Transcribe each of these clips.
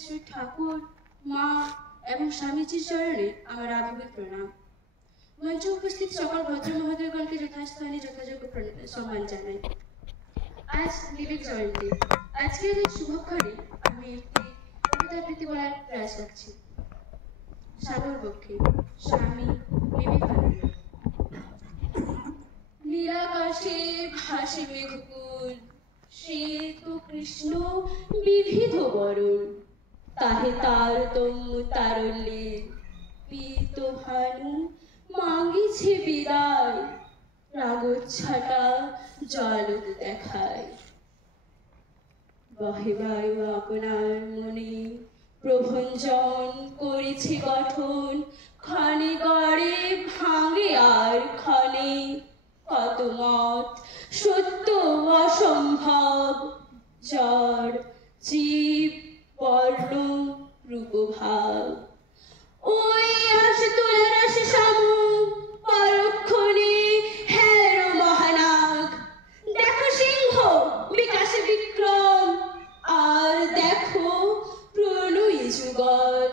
শ্রী ঠাকুর, মা এবং স্বামীজির চরণে আমার আবির্ভাব প্রণাম। মঞ্চে উপস্থিত সকল ভদ্র মহোদয়গণকে যথাস্থানে যথাযোগ্য সম্মান জানাই। আজ বিবেক জয়ন্তী। আজকের এই শুভক্ষণে আমি একটি কবিতা আবৃত্তি বলার প্রয়াস করছি। সাগরপক্ষী, স্বামী বিবেকানন্দ। নীলাকাশে ভাসে মেঘকুল, শ্বেত কৃষ্ণ বিবিধ বরণ, তাহে তারতম্য তারল্যে পীত ভানু মাগিছে বিদায়, রাগচ্ছাটা জলদ দেখায়। বহে বায়ু আপনার মনে, প্রভঞ্জন করেছে গঠন, ক্ষণে গড়ে ভাঙে আর ক্ষণে, কত মত সত্য অসম্ভব, জড় জীব বর্ণ রূপভাব। ওই আসে তোলার আসে সামু, পরক্ষণে হেরো মহানাগ। দেখো সিংহ বিকাশে বিক্রম, আর দেখো প্রলয়ী যুগল,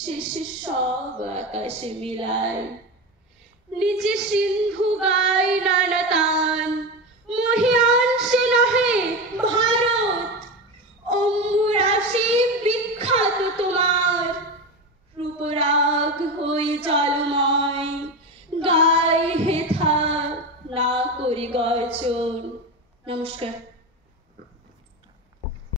শেষে সব আকাশে মিলায়। নিচে সিন্ধু গায় নানা তান, মহিয়ান সে নহে ভারত, অম্বুরাশি বিখ্যাত তোমার, রূপরাগ হই জলময়, গায়ে হেথা না করি গর্জন। নমস্কার।